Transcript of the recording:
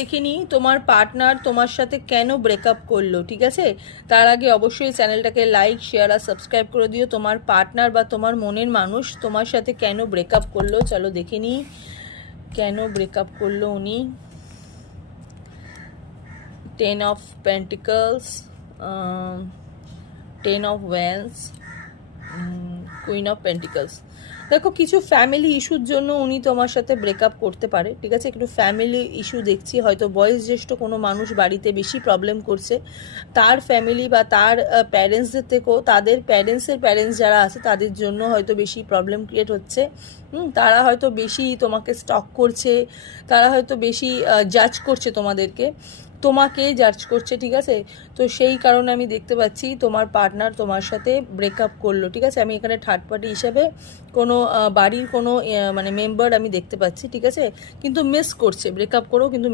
দেখে নিই তোমার পার্টনার তোমার সাথে কেন ব্রেকআপ করলো, ঠিক আছে? তার আগে অবশ্যই চ্যানেলটাকে লাইক, শেয়ার আর সাবস্ক্রাইব করে দিও। তোমার পার্টনার বা তোমার মনের মানুষ তোমার সাথে কেন ব্রেকআপ করলো, চলো দেখে নিই কেন ব্রেকআপ করলো উনি। 10 of Pentacles, 10 of Wands, queen of pentacles. দেখো, কিছু ফ্যামিলি ইস্যুর জন্য উনি তোমার সাথে ব্রেকআপ করতে পারে, ঠিক আছে? একটু ফ্যামিলি ইস্যু দেখছি, হয়তো বয়োজ্যেষ্ঠ কোনো মানুষ বাড়িতে বেশি প্রবলেম করছে, তার ফ্যামিলি বা তার প্যারেন্টসদের থেকেও তাদের প্যারেন্টস যারা আছে তাদের জন্য হয়তো বেশি প্রবলেম ক্রিয়েট হচ্ছে। তারা হয়তো বেশি তোমাকে স্টক করছে, তারা হয়তো বেশি জাজ করছে তোমাকে জাজ করছে, ঠিক আছে? তো সেই কারণে আমি দেখতে পাচ্ছি তোমার পার্টনার তোমার সাথে ব্রেকআপ করলো, ঠিক আছে? আমি এখানে থার্ড পার্টি হিসাবে কোনো বাড়ির কোনো মানে মেম্বার আমি দেখতে পাচ্ছি, ঠিক আছে? কিন্তু মিস করছে, ব্রেকআপ করেও কিন্তু